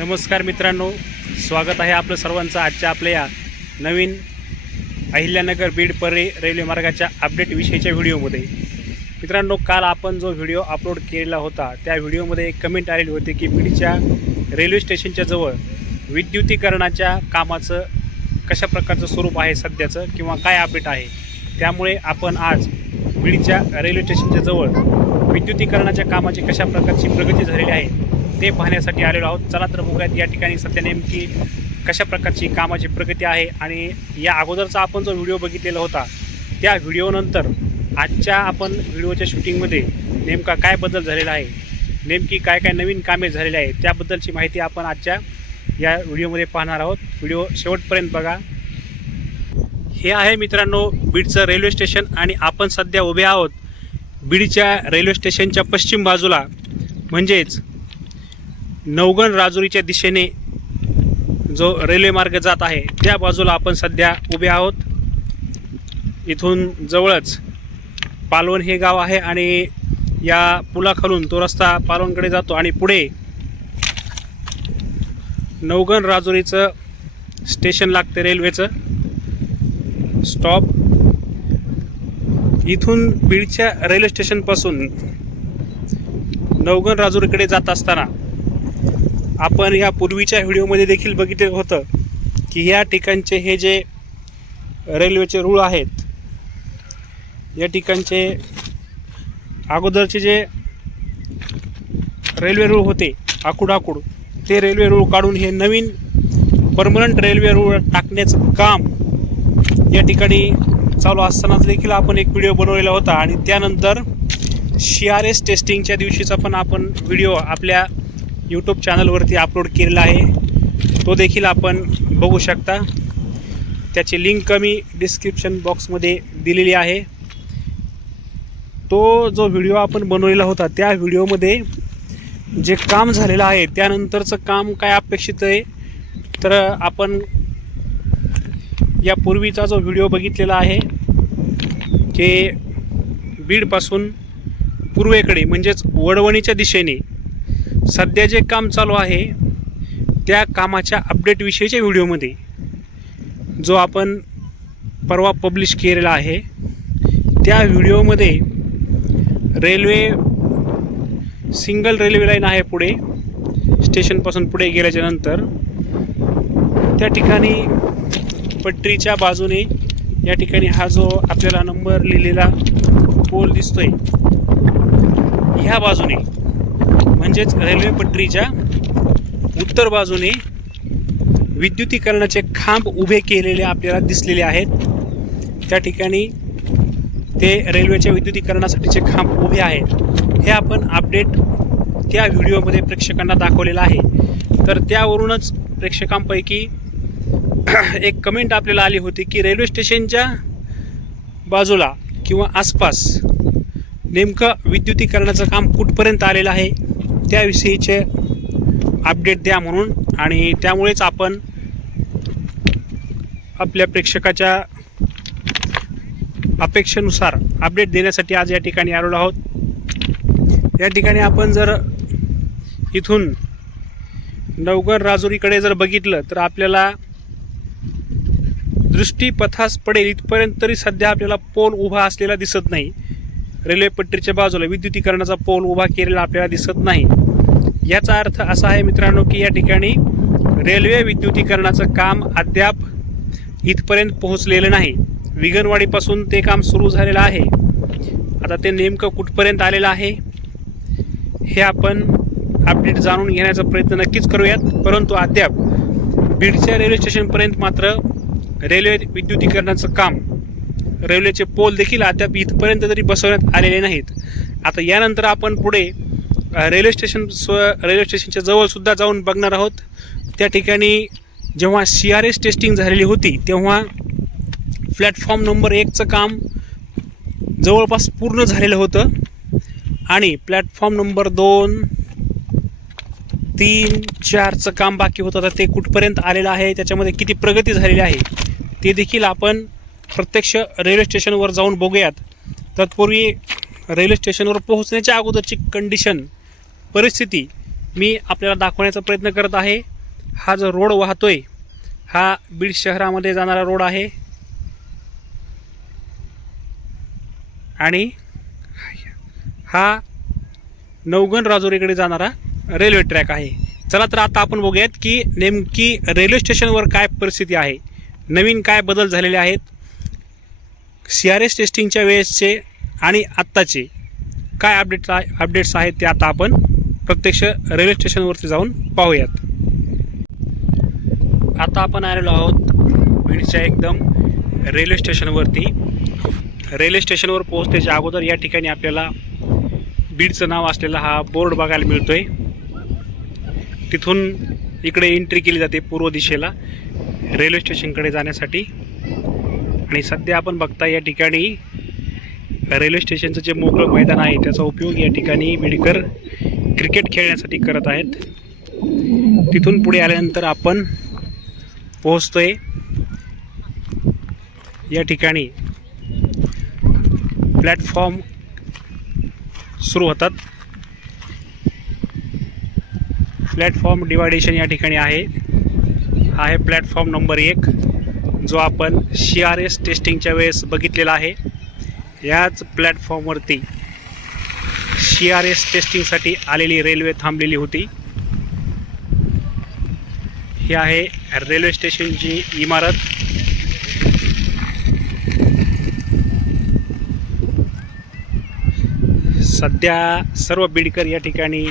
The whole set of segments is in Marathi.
नमस्कार मित्रांनो स्वागत आहे आपलं सर्वांचं आजच्या आपल्या या नवीन अहिल्यानगर बीड परे रेल्वे मार्गाच्या अपडेटविषयीच्या व्हिडिओमध्ये. मित्रांनो काल आपण जो व्हिडिओ अपलोड केलेला होता त्या व्हिडिओमध्ये एक कमेंट आलेली होती की बीडच्या रेल्वे स्टेशनच्या जवळ विद्युतीकरणाच्या कामाचं कशा प्रकारचं स्वरूप आहे सध्याचं किंवा काय अपडेट आहे त्यामुळे आपण आज बीडच्या रेल्वे स्टेशनच्या जवळ विद्युतीकरणाच्या कामाची कशा प्रकारची प्रगती झालेली आहे ते पाहण्यासाठी आलेलो आहोत. चला तर बघूयात या ठिकाणी सध्या नेमकी कशा प्रकारची कामाची प्रगती आहे आणि या अगोदरचा आपण जो व्हिडिओ बघितलेला होता त्या व्हिडिओनंतर आजच्या आपण व्हिडिओच्या शूटिंगमध्ये नेमका काय बदल झालेला आहे नेमकी काय काय नवीन कामे झालेली आहे त्याबद्दलची माहिती आपण आजच्या या व्हिडिओमध्ये पाहणार आहोत. व्हिडिओ शेवटपर्यंत बघा. हे आहे मित्रांनो बीडचं रेल्वे स्टेशन आणि आपण सध्या उभे आहोत बीडच्या रेल्वे स्टेशनच्या पश्चिम बाजूला. म्हणजेच नवगण राजुरीच्या दिशेने जो रेल्वे मार्ग जात आहे त्या बाजूला आपण सध्या उभे आहोत. इथून जवळच पालवण हे गाव आहे आणि या पुलाखालून तो रस्ता पालवणकडे जातो आणि पुढे नवगण राजुरीचं स्टेशन लागते रेल्वेचं. स्टॉप इथून बीडच्या रेल्वे स्टेशनपासून नवगण राजुरीकडे जात असताना आपण या पूर्वीच्या व्हिडिओमध्ये देखील बघितलं होतं की या ठिकाणचे हे जे रेल्वेचे रूळ आहेत या ठिकाणचे अगोदरचे जे रेल्वे रूळ होते आकुड आकुड ते रेल्वे रूळ काढून हे नवीन परमनंट रेल्वे रूळ टाकण्याचं काम या ठिकाणी चालू असतानाच देखील आपण एक व्हिडिओ बनवलेला होता आणि त्यानंतर सी आर एस टेस्टिंगच्या दिवशीचा पण आपण व्हिडिओ आपल्या यूट्यूब चॅनलवरती अपलोड केलेला आहे. तो देखील आपण बघू शकता. त्याची लिंक मी डिस्क्रिप्शन बॉक्समध्ये दिलेली आहे. तो जो व्हिडिओ आपण बनवलेला होता त्या व्हिडिओमध्ये जे काम झालेलं आहे त्यानंतरचं काम काय अपेक्षित आहे? तर आपण यापूर्वीचा जो व्हिडिओ बघितलेला आहे की बीडपासून पूर्वेकडे म्हणजेच वडवणीच्या दिशेने सध्या जे काम चालू आहे त्या कामाच्या अपडेटविषयीच्या व्हिडिओमध्ये जो आपण परवा पब्लिश केलेला आहे त्या व्हिडिओमध्ये रेल्वे सिंगल रेल्वे लाईन आहे पुढे स्टेशनपासून पुढे गेल्याच्यानंतर त्या ठिकाणी पटरीच्या बाजूने या ठिकाणी हा जो आपल्याला नंबर लिहिलेला पोल दिसतोय ह्या बाजूने म्हणजेच रेल्वे पटरीच्या उत्तर बाजूने विद्युतीकरणाचे खांब उभे केलेले आपल्याला दिसलेले आहेत. त्या ठिकाणी ते रेल्वेच्या विद्युतीकरणासाठीचे खांब उभे आहेत. हे आपण अपडेट त्या व्हिडिओमध्ये प्रेक्षकांना दाखवलेलं आहे. तर त्यावरूनच प्रेक्षकांपैकी एक कमेंट आपल्याला आली होती की रेल्वे स्टेशनच्या बाजूला किंवा आसपास नेमकं विद्युतीकरणाचं काम कुठपर्यंत आलेलं आहे? त्याविषयीचे अपडेट द्या म्हणून. आणि त्यामुळेच आपण आपल्या प्रेक्षकाच्या अपेक्षेनुसार अपडेट देण्यासाठी आज या ठिकाणी आलेलो आहोत. या ठिकाणी आपण जर इथून नवगर राजुरीकडे जर बघितलं तर आपल्याला दृष्टीपथास पडेल इथपर्यंत तरी सध्या आपल्याला पोल उभा असलेला दिसत नाही. रेल्वे पट्टीच्या बाजूला विद्युतीकरणाचा पोल उभा केलेला आपल्याला दिसत नाही. याचा अर्थ असा आहे मित्रांनो की या ठिकाणी रेल्वे विद्युतीकरणाचं काम अद्याप इथपर्यंत पोहोचलेलं नाही. विगनवाडीपासून ते काम सुरू झालेलं आहे. आता ते नेमकं कुठपर्यंत आलेलं आहे हे आपण अपडेट जाणून घेण्याचा प्रयत्न नक्कीच करूयात. परंतु अद्याप बीडच्या रेल्वे स्टेशनपर्यंत मात्र रेल्वे विद्युतीकरणाचं काम रेल्वेचे पोल देखील अद्याप इथपर्यंत तरी बसवण्यात आलेले नाहीत. आता यानंतर आपण पुढे रेल्वे स्टेशन स्व रेल्वे स्टेशनच्या जवळसुद्धा जाऊन बघणार आहोत. त्या ठिकाणी जेव्हा सी आर एस टेस्टिंग झालेली होती तेव्हा प्लॅटफॉर्म नंबर एकचं काम जवळपास पूर्ण झालेलं होतं. आणि प्लॅटफॉर्म नंबर दोन तीन चारचं काम बाकी होतं. तर ते कुठपर्यंत आलेलं आहे त्याच्यामध्ये किती प्रगती झालेली आहे ते देखील आपण प्रत्यक्ष रेल्वे स्टेशनवर जाऊन बघूयात. तत्पूर्वी रेल्वे स्टेशनवर पोहोचण्याच्या अगोदरची कंडिशन परिस्थिती मी आपल्याला दाखवण्याचा प्रयत्न करत आहे. हा जो रोड वाहतोय हा बीड शहरामध्ये जाणारा रोड आहे. आणि हा नवगण राजुरीकडे जाणारा रेल्वे ट्रॅक आहे. चला तर आता आपण बघूयात की नेमकी रेल्वे स्टेशनवर काय परिस्थिती आहे. नवीन काय बदल झालेले आहेत? सी आर एस टेस्टिंगच्या वेळेसचे आणि आत्ताचे काय अपडेट अपडेट्स आहेत ते आता आपण प्रत्यक्ष रेल्वे स्टेशनवरती जाऊन पाहूयात. आता आपण आलेलो आहोत बीडच्या एकदम रेल्वे स्टेशनवरती. रेल्वे स्टेशनवर पोहोचण्याच्या अगोदर या ठिकाणी आपल्याला बीडचं नाव असलेला हा बोर्ड बघायला मिळतो आहे तिथून इकडे एंट्री केली जाते पूर्व दिशेला रेल्वे स्टेशनकडे जाण्यासाठी. आणि सध्या आपण बघता या ठिकाणी रेल्वे स्टेशनचं जे मोकळं मैदान आहे त्याचा उपयोग या ठिकाणी विडकर क्रिकेट खेळण्यासाठी करत आहेत. तिथून पुढे आल्यानंतर आपण पोहोचतोय या ठिकाणी. प्लॅटफॉर्म सुरू होतात. प्लॅटफॉर्म डिवायडेशन या ठिकाणी आहे. आहे प्लॅटफॉर्म नंबर एक जो आपण सी आर एस टेस्टिंगच्या वेळेस बघितलेला आहे. याच प्लॅटफॉर्मवरती सी आर एस टेस्टिंगसाठी आलेली रेल्वे थांबलेली होती. ही आहे रेल्वे स्टेशनची इमारत. सध्या सर्व बीडकर या ठिकाणी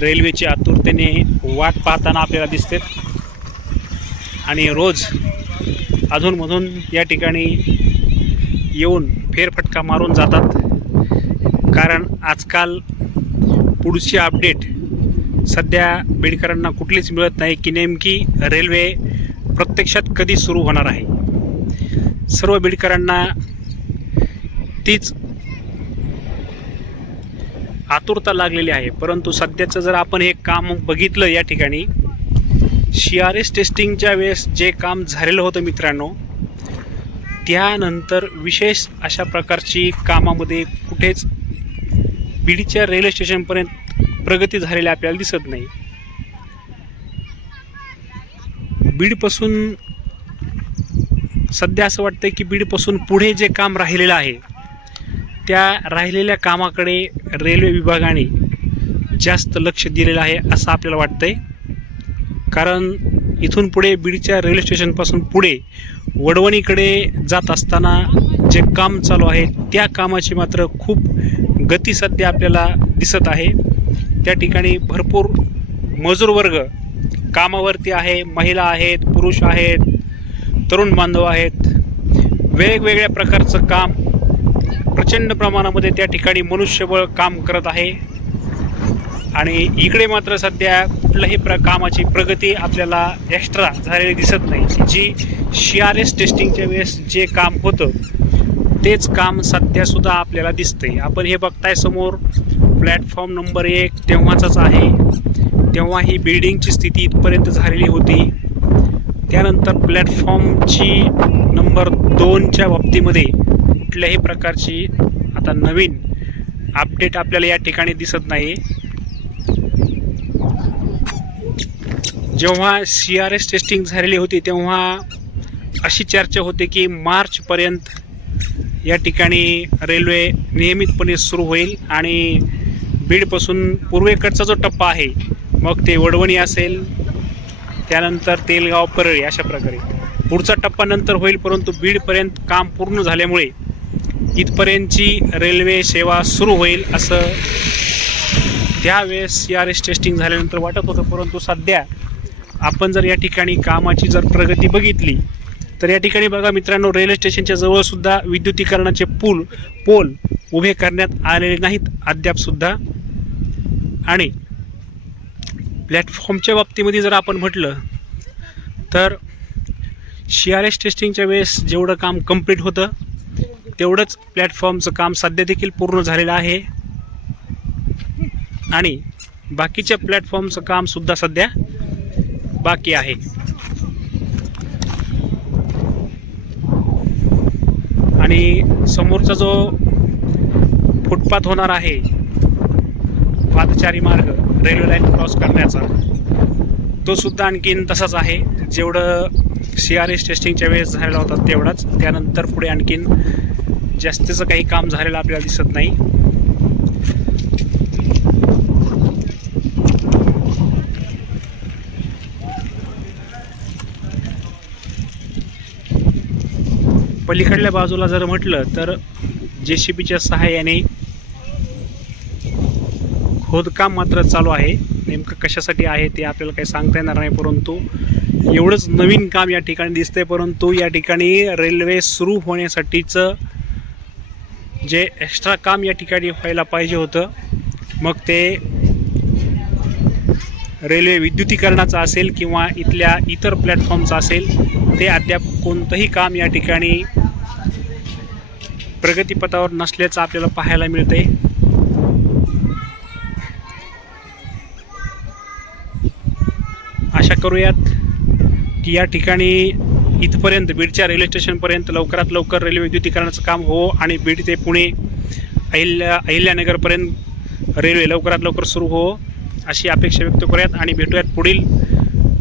रेल्वेची आतुरतेने वाट पाहताना आपल्याला दिसते. आणि रोज अधूनमधून या ठिकाणी येऊन फेरफटका मारून जातात. कारण आजकाल पुढची अपडेट सध्या बीडकरांना कुठलीच मिळत नाही की नेमकी रेल्वे प्रत्यक्षात कधी सुरू होणार आहे. सर्व बीडकरांना तीच आतुरता लागलेली आहे. परंतु सध्याचं जर आपण हे काम बघितलं या ठिकाणी सी आर एस टेस्टिंगच्या वेळेस जे काम झालेलं होतं मित्रांनो त्यानंतर विशेष अशा प्रकारची कामामध्ये कुठेच बीडीच्या रेल्वे स्टेशनपर्यंत प्रगती झालेली आपल्याला दिसत नाही. बीडपासून सध्या असं वाटतं की बीडपासून पुढे जे काम राहिलेलं आहे त्या राहिलेल्या कामाकडे रेल्वे विभागाने जास्त लक्ष दिलेलं आहे असं आपल्याला वाटतंय. कारण इथून पुढे बीडच्या रेल्वे स्टेशनपासून पुढे वडवणीकडे जात असताना जे काम चालू आहे त्या कामाची मात्र खूप गती सध्या आपल्याला दिसत आहे. त्या ठिकाणी भरपूर मजूर वर्ग कामावरती आहे महिला आहेत पुरुष आहेत तरुण बांधव आहेत. वेगवेगळ्या प्रकारचं काम प्रचंड प्रमाणामध्ये त्या ठिकाणी मनुष्यबळ काम करत आहे. आणि इकडे मात्र सध्या कुठल्याही प्र कामाची प्रगती आपल्याला एक्स्ट्रा झालेली दिसत नाही. जी सी आर एस टेस्टिंगच्या वेळेस जे काम होतं तेच काम सध्यासुद्धा आपल्याला दिसतंय. आपण हे बघताय समोर प्लॅटफॉर्म नंबर एक तेव्हाचाच आहे. तेव्हा ही बिल्डिंगची स्थिती इथपर्यंत झालेली होती. त्यानंतर प्लॅटफॉर्मची नंबर दोनच्या बाबतीमध्ये कुठल्याही प्रकारची आता नवीन अपडेट आपल्याला या ठिकाणी दिसत नाही. जेव्हा सी आर एस टेस्टिंग झालेली होती तेव्हा अशी चर्चा होती की मार्चपर्यंत या ठिकाणी रेल्वे नियमितपणे सुरू होईल आणि बीडपासून पूर्वेकडचा जो टप्पा आहे मग ते वडवणी असेल त्यानंतर तेलगाव परळी अशा प्रकारे. पुढचा टप्पा नंतर होईल परंतु बीडपर्यंत काम पूर्ण झाल्यामुळे इथपर्यंतची रेल्वे सेवा सुरू होईल असं त्यावेळेस सी आर एस टेस्टिंग झाल्यानंतर वाटत होतं परंतु सध्या आपण जर या ठिकाणी कामाची जर प्रगती बघितली तर या ठिकाणी बघा मित्रांनो रेल्वे स्टेशनच्या जवळसुद्धा विद्युतीकरणाचे पूल पोल उभे करण्यात आलेले नाहीत अद्यापसुद्धा आणि प्लॅटफॉर्मच्या बाबतीमध्ये जर आपण म्हटलं तर सी आर एस टेस्टिंगच्या वेळेस जेवढं काम कंप्लीट होतं तेवढंच प्लॅटफॉर्मचं काम सध्या देखील पूर्ण झालेलं आहे. आणि बाकीच्या प्लॅटफॉर्मचं कामसुद्धा सध्या बाकी आहे. आणि समोरचा जो फुटपाथ होणार आहे पादचारी मार्ग रेल्वे लाईन क्रॉस करण्याचा तो सुद्धा आणखीन तसाच आहे. जेवढं सी आर एस टेस्टिंगच्या वेळेस झालेला होता तेवढाच. त्यानंतर पुढे आणखीन जास्तीचं काही काम झालेलं आपल्याला दिसत नाही. पलीकडल्या बाजूला जर म्हटलं तर जे सी बीच्या सहाय्याने खोदकाम मात्र चालू आहे. नेमकं कशासाठी आहे ते आपल्याला काही सांगता येणार नाही परंतु एवढंच नवीन काम या ठिकाणी दिसतंय परंतु या ठिकाणी रेल्वे सुरू होण्यासाठीचं जे एक्स्ट्रा काम या ठिकाणी व्हायला पाहिजे होतं. मग ते रेल्वे विद्युतीकरणाचं असेल किंवा इथल्या इतर प्लॅटफॉर्मचं असेल ते अद्याप कोणतंही काम या ठिकाणी प्रगतीपथावर नसल्याचं आपल्याला पाहायला मिळतंय. आशा करूयात की या ठिकाणी इथपर्यंत बीडच्या रेल्वे स्टेशनपर्यंत लवकरात लवकर रेल्वे विद्युतीकरणाचं काम हो आणि बीड ते पुणे अहिल्या अहिल्यानगरपर्यंत रेल्वे लवकरात लवकर सुरू हो अशी अपेक्षा व्यक्त करूयात आणि भेटूयात पुढील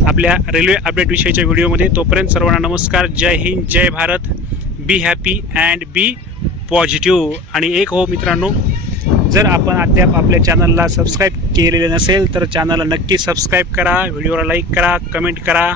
आपल्या रेल्वे अपडेट विषयीच्या व्हिडिओमध्ये. तोपर्यंत सर्वांना नमस्कार. जय हिंद जय Bharat. Be happy and be positive. आणि एक हो मित्रांनो जर आपण अद्याप आपल्या चॅनलला सबस्क्राईब केलेले नसेल तर चॅनलला नक्की सबस्क्राईब करा व्हिडिओला लाईक करा कमेंट करा.